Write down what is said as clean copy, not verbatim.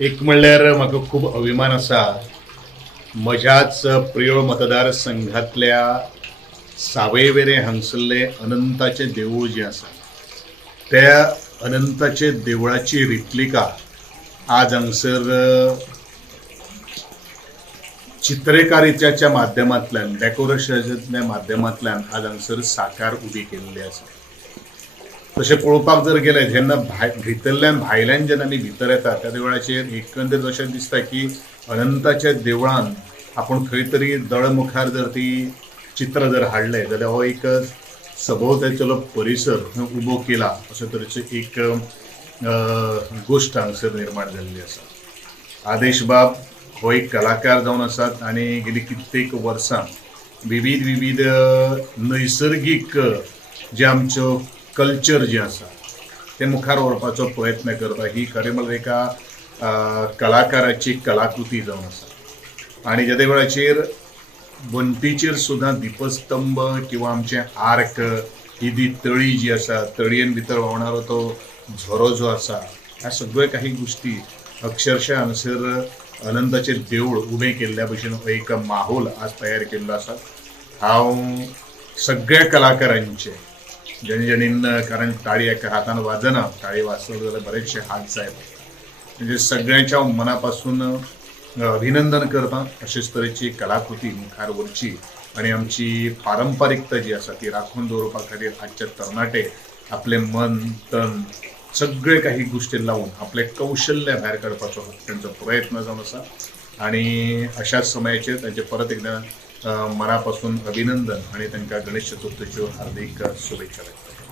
एक म्हणल्यार म्हाका खूब अभिमान आसा म्हज्याच प्रिय मतदारसंघातल्या सावयवेरें हांगसरलें अनंताचें देवूळ जें आसा त्या अनंताचे देवळाची रिप्लिका आज हांगसर चित्रकारितेच्या माध्यमांतल्यान डेकोरेशनाच्या माध्यमांतल्यान आज हांगसर साकार उबी केल्ली आसा. तशें पळोवपाक जर गेलें जेन्ना भितरल्यान भायल्यान जेन्ना आमी भितर येता त्या वेळाचेर एकंदरीत अशें दिसता की अनंताच्या देवळान आपूण खंय तरी दळमुखार जर ती चित्र जर हाडलें जाल्यार हो एक सभोवताचो परिसर उबो केला अशे तरेची एक गोश्ट हांगसर निर्माण जाल्ली आसा. आदेश बाब हो एक कलाकार जावन आसात आनी गेली कित्येक वर्सां विविध विविध नैसर्गीक जे आमच्यो कल्चर जे आसा ते मुखार व्हरपाचो प्रयत्न करता. ही खरें म्हळ्यार एका कलाकाराची कलाकृती जावन आसा आनी ज्या वेळाचेर वंटीचेर सुद्दां दिपस्तंभ किंवा आमचे आर्क ही दी तळी जी आसा तळयेन भितर व्हांवणारो तो झरो जो आसा ह्या सगळ्यो काही गोष्टी अक्षरशः हांगसर अनंताचें देवूळ उबें केल्ल्या भशेन एक माहोल आज तयार केल्लो आसा. हांव सगळ्या कलाकारांचे जेणे जेणीन कारण ताळी एका हातान वाजना ताळी वाजतलो जाल्यार बरेचशे हात जाय म्हणजे सगळ्यांच्या मनापासून अभिनंदन करता. अशेच तरेची कलाकृती मुखार व्हरची आनी आमची पारंपारीकता जी आसा ती राखून दवरपा खातीर आजचे तरणाटे आपले मन तन सगळे काही गोष्टी लावून आपले कौशल्य भायर काडपाचो तांचो प्रयत्न जावन आसा आनी अशाच समयाचेर तांचे परत एकदा मनापासून अभिनंदन आणि तांकां गणेश चतुर्थीच्यो हार्दिक शुभेच्छा.